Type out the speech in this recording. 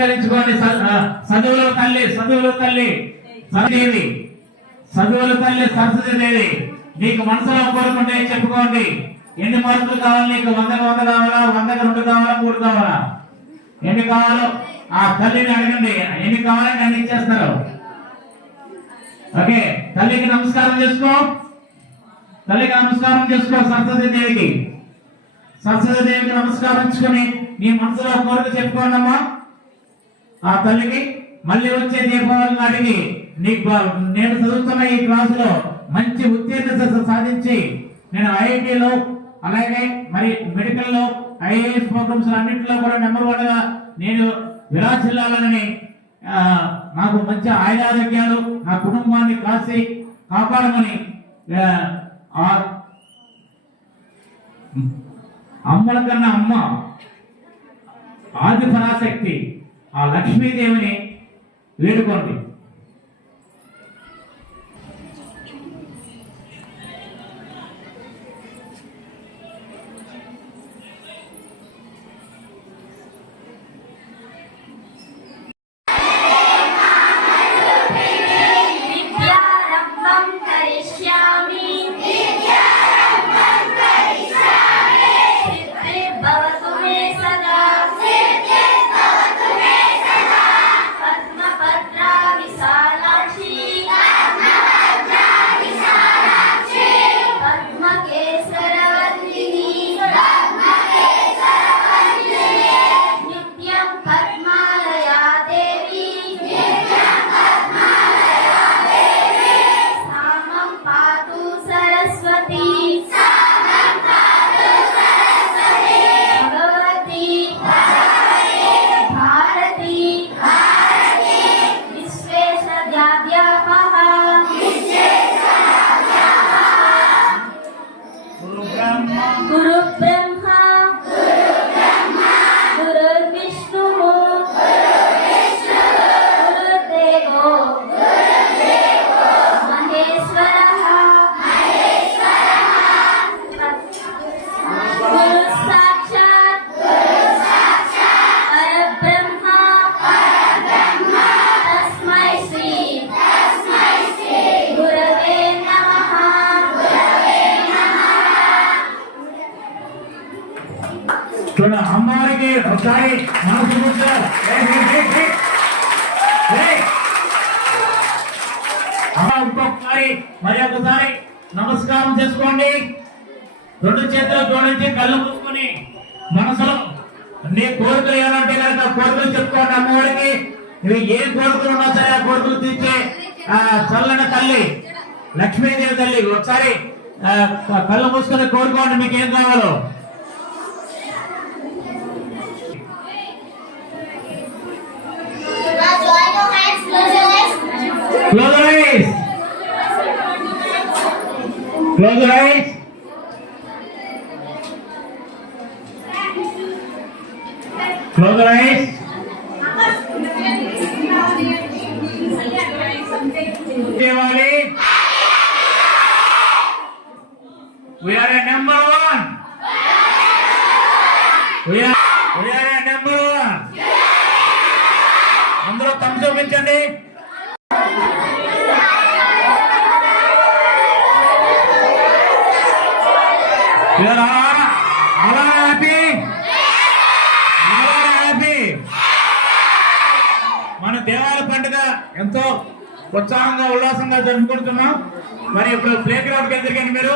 నమస్కరించుకోండి. చదువుల తల్లి సరస్వతీదేవి, చదువుల తల్లి సరస్వతీదేవి, నీకు మనసులో కోరుకుంటే చెప్పుకోండి. ఎన్ని మార్కులు కావాలి నీకు? 100కు 100 కావాలా, 100కు 2 కావాలా, 3 కావాలా? ఎన్ని కావాలో ఆ తల్లిని అడగండి. ఎన్ని కావాలని అన్ని ఇచ్చేస్తారు. ఓకే, తల్లికి నమస్కారం చేసుకో. సరస్వతీదేవికి నమస్కరించుకొని నీ మనసులో కోరిక చెప్పుకోండి అమ్మా. ఆ తల్లికి మళ్ళీ వచ్చే దీపావళి నాటికి నీకు నేను చదువుతున్న ఈ క్లాసులో మంచి ఉత్తీర్ణత సాధించి నేను ఐఐటిలో అలాగే మరి మెడికల్లో ఐఏఎస్ ప్రోగ్రామ్స్ అన్నింటిలో కూడా నెంబర్ 1 గా నేను విరాజిల్లాలని, నాకు మంచి ఆయురారోగ్యాలు, నా కుటుంబాన్ని కాపాడమని అమ్మల కన్నా అమ్మ ఆది పరాశక్తి ఆ లక్ష్మీదేవిని వేడుకోండి. అమ్మవారికి ఒకసారి ఇంకొకసారి మరి ఒకసారి నమస్కారం చేసుకోండి. 2 చేతులు జోడించి కళ్ళు మూసుకొని మనసులో నీ కోరికలు ఏమంటే కనుక కోరికలు చెప్పుకోండి. అమ్మవారికి ఇవి ఏ కోరికలు ఉన్నా సరే ఆ కోరికలు తీర్చే చల్లని తల్లి లక్ష్మీదేవి తల్లి. ఒకసారి కళ్ళు మూసుకొని కోరుకోండి మీకు ఏం కావాలో. Close your eyes. Close your eyes. Close your eyes. Devali, we are a number 1. We are a number 1. అందరూ తమ చూపించండి. మన దేవాలయ పండుగ ఎంతో ఉత్సాహంగా ఉల్లాసంగా జరుపుకుంటున్నాం. మరి ఇప్పుడు ప్లే గ్రౌండ్కి వెళ్తారు కానీ మీరు